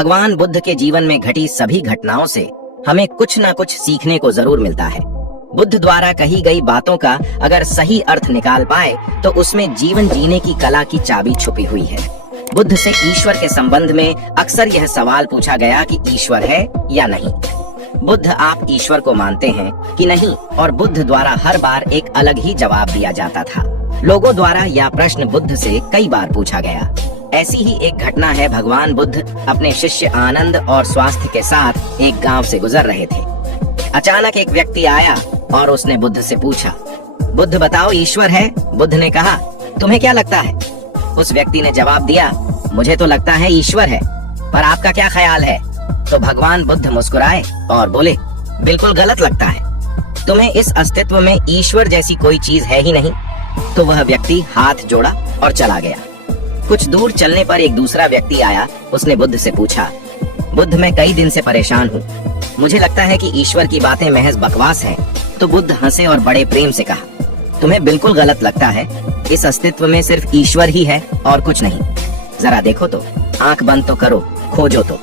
भगवान बुद्ध के जीवन में घटी सभी घटनाओं से हमें कुछ न कुछ सीखने को जरूर मिलता है। बुद्ध द्वारा कही गई बातों का अगर सही अर्थ निकाल पाए तो उसमें जीवन जीने की कला की चाबी छुपी हुई है। बुद्ध से ईश्वर के संबंध में अक्सर यह सवाल पूछा गया कि ईश्वर है या नहीं। बुद्ध आप ईश्वर को मानते हैं कि नहीं, और बुद्ध द्वारा हर बार एक अलग ही जवाब दिया जाता था। लोगों द्वारा यह प्रश्न बुद्ध से कई बार पूछा गया। ऐसी ही एक घटना है, भगवान बुद्ध अपने शिष्य आनंद और स्वास्थ्य के साथ एक गांव से गुजर रहे थे। अचानक एक व्यक्ति आया और उसने बुद्ध से पूछा, बुद्ध बताओ ईश्वर है? बुद्ध ने कहा, तुम्हें क्या लगता है? उस व्यक्ति ने जवाब दिया, मुझे तो लगता है ईश्वर है, पर आपका क्या ख्याल है? तो भगवान बुद्ध मुस्कुराए और बोले, बिल्कुल गलत लगता है, तुम्हें इस अस्तित्व में ईश्वर जैसी कोई चीज है ही नहीं। तो वह व्यक्ति हाथ जोड़ा और चला गया। कुछ दूर चलने पर एक दूसरा व्यक्ति आया। उसने बुद्ध से पूछा, बुद्ध मैं कई दिन से परेशान हूँ, मुझे लगता है कि ईश्वर की बातें महज बकवास हैं। तो बुद्ध हंसे और बड़े प्रेम से कहा, तुम्हें बिल्कुल गलत लगता है, इस अस्तित्व में सिर्फ ईश्वर ही है और कुछ नहीं। जरा देखो तो, आंख बंद तो करो, खोजो तो।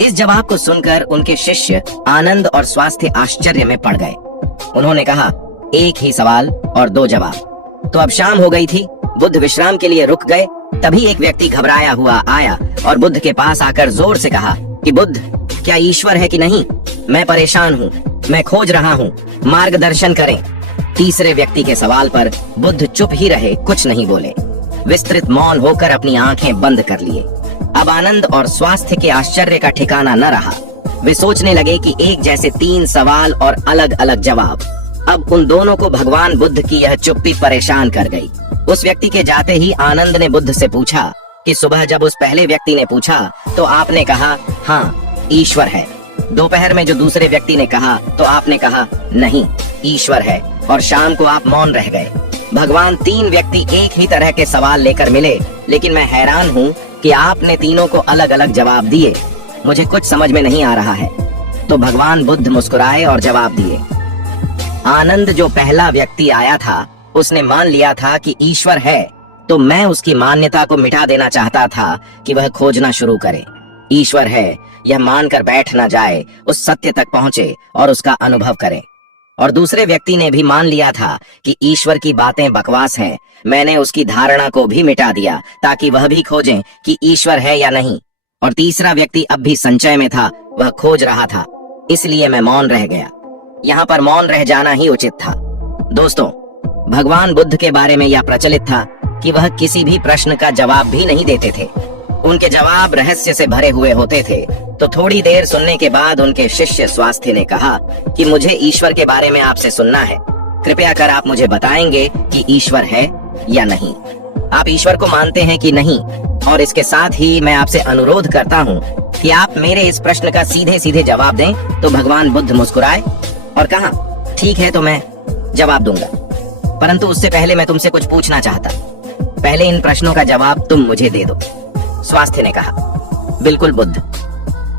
इस जवाब को सुनकर उनके शिष्य आनंद और स्वास्थ्य आश्चर्य में पड़ गए। उन्होंने कहा, एक ही सवाल और दो जवाब। तो अब शाम हो गई थी, बुद्ध विश्राम के लिए रुक गए। तभी एक व्यक्ति घबराया हुआ आया और बुद्ध के पास आकर जोर से कहा कि बुद्ध, क्या ईश्वर है कि नहीं? मैं परेशान हूँ, मैं खोज रहा हूँ, मार्गदर्शन करें। तीसरे व्यक्ति के सवाल पर बुद्ध चुप ही रहे, कुछ नहीं बोले। विस्तृत मौन होकर अपनी आंखें बंद कर लिए। अब आनंद और स्वास्थ्य के आश्चर्य का ठिकाना न रहा। वे सोचने लगे कि एक जैसे तीन सवाल और अलग अलग जवाब। अब उन दोनों को भगवान बुद्ध की यह चुप्पी परेशान कर गई। उस व्यक्ति के जाते ही आनंद ने बुद्ध से पूछा कि सुबह जब उस पहले व्यक्ति ने पूछा तो आपने कहा हाँ ईश्वर है, दोपहर में जो दूसरे व्यक्ति ने कहा तो आपने कहा नहीं ईश्वर है, और शाम को आप मौन रह गए। भगवान तीन व्यक्ति एक ही तरह के सवाल लेकर मिले, लेकिन मैं हैरान हूँ कि आपने तीनों को अलग अलग जवाब दिए। मुझे कुछ समझ में नहीं आ रहा है। तो भगवान बुद्ध मुस्कुराए और जवाब दिए। आनंद जो पहला व्यक्ति आया था उसने मान लिया था कि ईश्वर है, तो मैं उसकी मान्यता को मिटा देना चाहता था कि वह खोजना शुरू करे। ईश्वर है यह मानकर बैठ न जाए, उस सत्य तक पहुंचे और उसका अनुभव करे। और दूसरे व्यक्ति ने भी मान लिया था कि ईश्वर की बातें बकवास हैं। मैंने उसकी धारणा को भी मिटा दिया ताकि वह भी खोजें कि ईश्वर है या नहीं। और तीसरा व्यक्ति अब भी संचय में था, वह खोज रहा था, इसलिए मैं मौन रह गया। यहाँ पर मौन रह जाना ही उचित था। दोस्तों, भगवान बुद्ध के बारे में यह प्रचलित था कि वह किसी भी प्रश्न का जवाब भी नहीं देते थे। उनके जवाब रहस्य से भरे हुए होते थे। तो थोड़ी देर सुनने के बाद उनके शिष्य स्वास्थ्य ने कहा कि मुझे ईश्वर के बारे में आपसे सुनना है। कृपया कर आप मुझे बताएंगे कि ईश्वर है या नहीं। आप ईश्वर को मानते हैं कि नहीं? और इसके साथ ही मैं आपसे अनुरोध करता हूँ कि आप मेरे इस प्रश्न का सीधे सीधे जवाब दें। तो भगवान बुद्ध मुस्कुराए और कहा, ठीक है, तो मैं जवाब दूंगा, परंतु उससे पहले मैं तुमसे कुछ पूछना चाहता। पहले इन प्रश्नों का जवाब तुम मुझे दे दो। स्वास्थ्य ने कहा, बिल्कुल बुद्ध,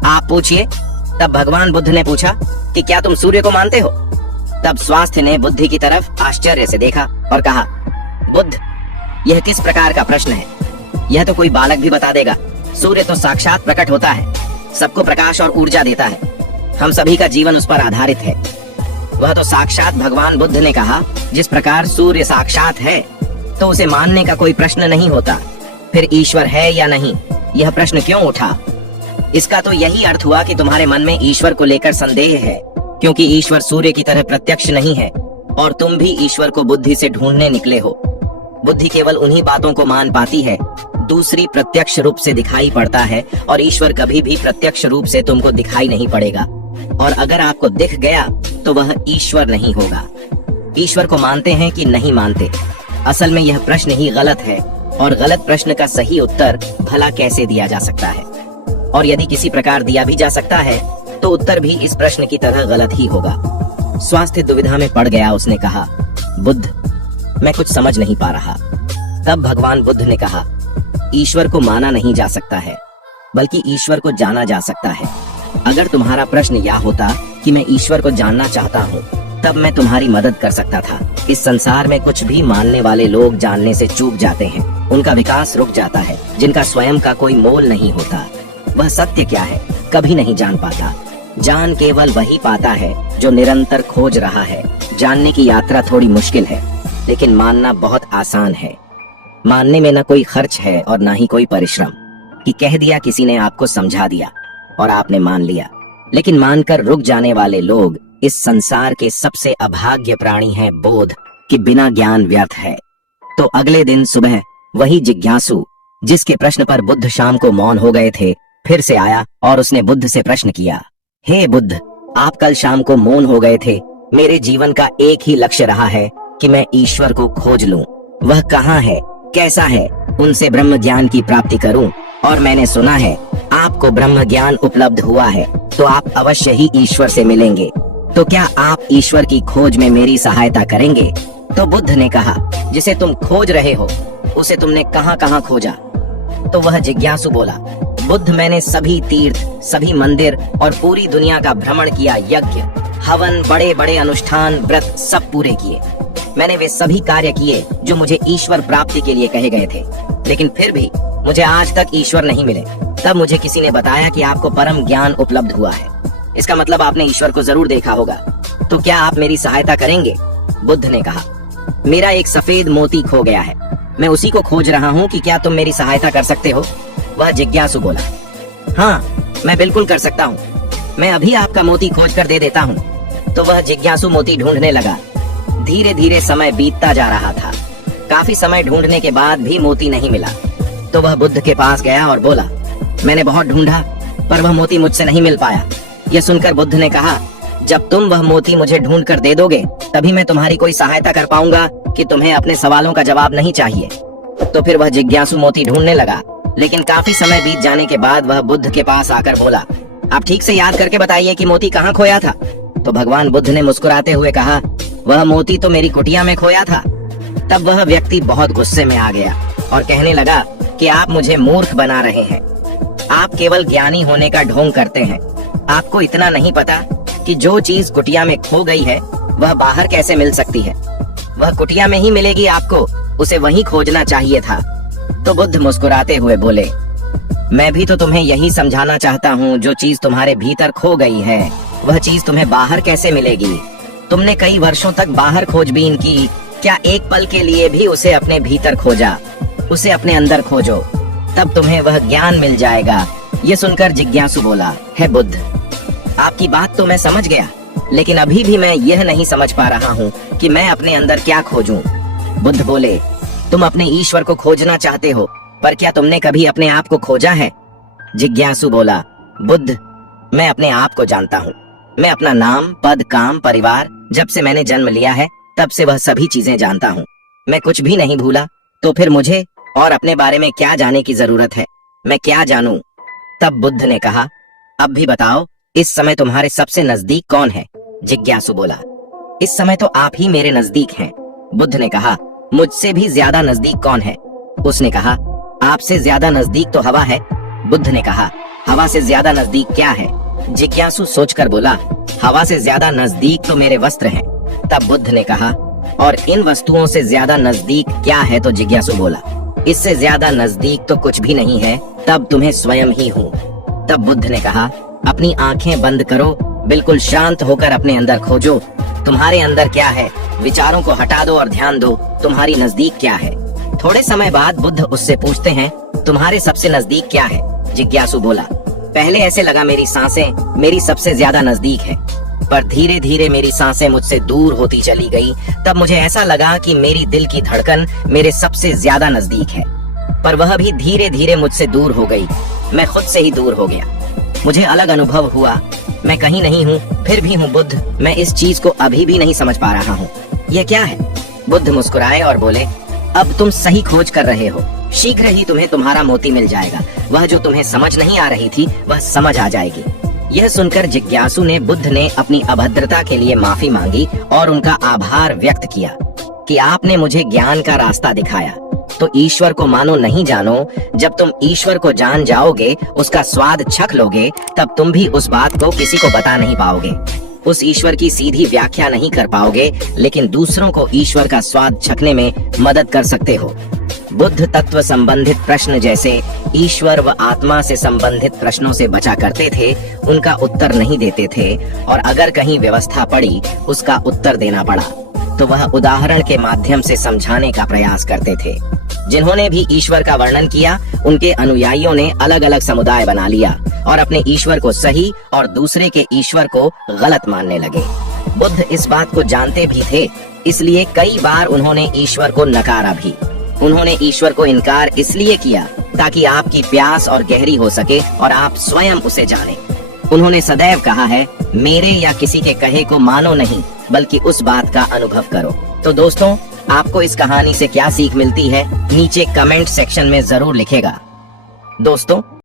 आप पूछिए। तब भगवान बुद्ध ने पूछा कि क्या तुम सूर्य को मानते हो? तब स्वास्थ्य ने बुद्ध की तरफ आश्चर्य से देखा और कहा, बुद्ध, यह किस प्रकार का प्रश्न है? यह तो कोई बालक भी बता देगा। सूर्य तो साक्षात प्रकट होता है, सबको प्रकाश और ऊर्जा देता है, हम सभी का जीवन उस पर आधारित है। वह तो साक्षात भगवान बुद्ध ने कहा, जिस प्रकार सूर्य साक्षात है तो उसे मानने का कोई प्रश्न नहीं होता। फिर ईश्वर है या नहीं, यह प्रश्न क्यों उठा? इसका तो यही अर्थ हुआ कि तुम्हारे मन में ईश्वर को लेकर संदेह है, क्योंकि ईश्वर सूर्य की तरह प्रत्यक्ष नहीं है और तुम भी ईश्वर को बुद्धि से ढूंढने निकले हो। बुद्धि केवल उन्हीं बातों को मान पाती है, दूसरी प्रत्यक्ष रूप से दिखाई पड़ता है, और ईश्वर कभी भी प्रत्यक्ष रूप से तुमको दिखाई नहीं पड़ेगा। और अगर आपको दिख गया तो वह ईश्वर नहीं होगा। ईश्वर को मानते हैं कि नहीं मानते? असल में यह प्रश्न ही गलत है, और गलत प्रश्न का सही उत्तर भला कैसे दिया जा सकता है? और यदि किसी प्रकार दिया भी जा सकता है तो उत्तर भी इस प्रश्न की तरह गलत ही होगा। स्वास्थ्य दुविधा में पड़ गया। उसने कहा, बुद्ध, मैं कुछ समझ नहीं पा रहा। तब भगवान बुद्ध ने कहा, ईश्वर को माना नहीं जा सकता है, बल्कि ईश्वर को जाना जा सकता है। अगर तुम्हारा प्रश्न यह होता कि मैं ईश्वर को जानना चाहता हूँ, तब मैं तुम्हारी मदद कर सकता था। इस संसार में कुछ भी मानने वाले लोग जानने से चूक जाते हैं, उनका विकास रुक जाता है, जिनका स्वयं का कोई मोल नहीं होता। वह सत्य क्या है कभी नहीं जान पाता। जान केवल वही पाता है जो निरंतर खोज रहा है। जानने की यात्रा थोड़ी मुश्किल है, लेकिन मानना बहुत आसान है। मानने में न कोई खर्च है और न ही कोई परिश्रम कि कह दिया, किसी ने आपको समझा दिया और आपने मान लिया। लेकिन मानकर रुक जाने वाले लोग इस संसार के सबसे अभाग्य प्राणी हैं। बोध कि बिना ज्ञान व्यर्थ है। तो अगले दिन सुबह वही जिज्ञासु जिसके प्रश्न पर बुद्ध शाम को मौन हो गए थे फिर से आया और उसने बुद्ध से प्रश्न किया, हे बुद्ध, आप कल शाम को मौन हो गए थे। मेरे जीवन का एक ही लक्ष्य रहा है कि मैं ईश्वर को खोज लूं। वह कहाँ है, कैसा है, उनसे ब्रह्म ज्ञान की प्राप्ति करूं। और मैंने सुना है आपको ब्रह्म ज्ञान उपलब्ध हुआ है, तो आप अवश्य ही ईश्वर से मिलेंगे। तो क्या आप ईश्वर की खोज में मेरी सहायता करेंगे? तो बुद्ध ने कहा, जिसे तुम खोज रहे हो उसे तुमने कहाँ कहाँ खोजा? तो वह जिज्ञासु बोला, बुद्ध, मैंने सभी तीर्थ, सभी मंदिर और पूरी दुनिया का भ्रमण किया। यज्ञ, हवन, बड़े बड़े अनुष्ठान, व्रत सब पूरे किए। मैंने वे सभी कार्य किए जो मुझे ईश्वर प्राप्ति के लिए कहे गए थे, लेकिन फिर भी मुझे आज तक ईश्वर नहीं मिले। तब मुझे किसी ने बताया कि आपको परम ज्ञान उपलब्ध हुआ है। इसका मतलब आपने ईश्वर को जरूर देखा होगा। तो क्या आप मेरी सहायता करेंगे? बुद्ध ने कहा, मेरा एक सफेद मोती खो गया है, मैं उसी को खोज रहा हूँ कि क्या तुम मेरी सहायता कर सकते हो? वह जिज्ञासु बोला, हाँ, मैं बिल्कुल कर सकता हूँ। मैं अभी आपका मोती खोज कर दे देता हूँ। तो वह जिज्ञासु मोती ढूंढने लगा। धीरे धीरे समय बीतता जा रहा था। काफी समय ढूंढने के बाद भी मोती नहीं मिला। तो वह बुद्ध के पास गया और बोला, मैंने बहुत ढूंढा पर वह मोती मुझसे नहीं मिल पाया। यह सुनकर बुद्ध ने कहा, जब तुम वह मोती मुझे ढूंढ कर दे दोगे तभी मैं तुम्हारी कोई सहायता कर पाऊंगा कि तुम्हें अपने सवालों का जवाब नहीं चाहिए। तो फिर वह जिज्ञासु मोती ढूंढने लगा, लेकिन काफी समय बीत जाने के बाद वह बुद्ध के पास आकर बोला, आप ठीक से याद करके बताइए कि मोती कहाँ खोया था? तो भगवान बुद्ध ने मुस्कुराते हुए कहा, वह मोती तो मेरी कुटिया में खोया था। तब वह व्यक्ति बहुत गुस्से में आ गया और कहने लगा कि आप मुझे मूर्ख बना रहे हैं। आप केवल ज्ञानी होने का ढोंग करते हैं। आपको इतना नहीं पता कि जो चीज कुटिया में खो गई है वह बाहर कैसे मिल सकती है। वह कुटिया में ही मिलेगी आपको, उसे वहीं खोजना चाहिए था। तो बुद्ध मुस्कुराते हुए बोले, मैं भी तो तुम्हें यही समझाना चाहता हूँ, जो चीज तुम्हारे भीतर खो गई है वह चीज तुम्हें बाहर कैसे मिलेगी? तुमने कई वर्षों तक बाहर खोजबीन की, क्या एक पल के लिए भी उसे अपने भीतर खोजा? उसे अपने अंदर खोजो, तब तुम्हें वह ज्ञान मिल जाएगा। ये सुनकर जिज्ञासु बोला, है बुद्ध, आपकी बात तो मैं समझ गया, लेकिन अभी भी मैं यह नहीं समझ पा रहा हूँ कि मैं अपने अंदर क्या खोजूं। बुद्ध बोले, तुम अपने ईश्वर को खोजना चाहते हो, पर क्या तुमने कभी अपने आप को खोजा है? जिज्ञासु बोला, बुद्ध, मैं अपने आप को जानता हूँ। मैं अपना नाम, पद, काम, परिवार, जब से मैंने जन्म लिया है तब से वह सभी चीजें जानता हूँ। मैं कुछ भी नहीं भूला, तो फिर मुझे और अपने बारे में क्या जाने की जरूरत है? मैं क्या जानूं? तब बुद्ध ने कहा, अब भी बताओ, इस समय तुम्हारे सबसे नजदीक कौन है? जिज्ञासु बोला, इस समय तो आप ही मेरे नजदीक हैं। बुद्ध ने कहा, मुझसे भी ज्यादा नजदीक कौन है? उसने कहा, आपसे ज्यादा नजदीक तो हवा है। बुद्ध ने कहा, हवा से ज्यादा नजदीक क्या है? जिज्ञासु सोचकर बोला, हवा से ज्यादा नजदीक तो मेरे वस्त्र हैं। तब बुद्ध ने कहा, और इन वस्तुओं से ज्यादा नजदीक क्या है? तो जिज्ञासु बोला, इससे ज्यादा नजदीक तो कुछ भी नहीं है, तब तुम्हें स्वयं ही हूँ। तब बुद्ध ने कहा, अपनी आंखें बंद करो, बिल्कुल शांत होकर अपने अंदर खोजो। तुम्हारे अंदर क्या है? विचारों को हटा दो और ध्यान दो, तुम्हारी नजदीक क्या है? थोड़े समय बाद बुद्ध उससे पूछते हैं, तुम्हारे सबसे नजदीक क्या है? जिज्ञासु बोला, पहले ऐसे लगा मेरी सांसें मेरी सबसे ज्यादा नजदीक है, पर धीरे धीरे मेरी सांसें मुझसे दूर होती चली गई। तब मुझे ऐसा लगा कि मेरी दिल की धड़कन मेरे सबसे ज्यादा नजदीक है, पर वह भी धीरे धीरे मुझसे दूर हो गई। मैं खुद से ही दूर हो गया। मुझे अलग अनुभव हुआ, मैं कहीं नहीं हूँ, फिर भी हूँ बुद्ध। मैं इस चीज को अभी भी नहीं समझ पा रहा हूँ, यह क्या है? बुद्ध मुस्कुराए और बोले, अब तुम सही खोज कर रहे हो, शीघ्र ही तुम्हें तुम्हारा मोती मिल जाएगा। वह जो तुम्हें समझ नहीं आ रही थी वह समझ आ जाएगी। यह सुनकर जिज्ञासु ने बुद्ध ने अपनी अभद्रता के लिए माफी मांगी और उनका आभार व्यक्त किया कि आपने मुझे ज्ञान का रास्ता दिखाया। तो ईश्वर को मानो नहीं जानो, जब तुम ईश्वर को जान जाओगे, उसका स्वाद चख लोगे, तब तुम भी उस बात को किसी को बता नहीं पाओगे। उस ईश्वर की सीधी व्याख्या नहीं कर पाओगे, लेकिन दूसरों को ईश्वर का स्वाद चखने में मदद कर सकते हो। बुद्ध तत्व संबंधित प्रश्न जैसे ईश्वर व आत्मा से संबंधित प्रश्नों से बचा करते थे, उनका उत्तर नहीं देते थे, और अगर कहीं व्यवस्था पड़ी उसका उत्तर देना पड़ा तो वह उदाहरण के माध्यम से समझाने का प्रयास करते थे। जिन्होंने भी ईश्वर का वर्णन किया, उनके अनुयायियों ने अलग अलग समुदाय बना लिया और अपने ईश्वर को सही और दूसरे के ईश्वर को गलत मानने लगे। बुद्ध इस बात को जानते भी थे, इसलिए कई बार उन्होंने ईश्वर को नकारा भी। उन्होंने ईश्वर को इनकार इसलिए किया ताकि आपकी प्यास और गहरी हो सके और आप स्वयं उसे जानें। उन्होंने सदैव कहा है, मेरे या किसी के कहे को मानो नहीं, बल्कि उस बात का अनुभव करो। तो दोस्तों, आपको इस कहानी से क्या सीख मिलती है, नीचे कमेंट सेक्शन में जरूर लिखेगा। दोस्तों,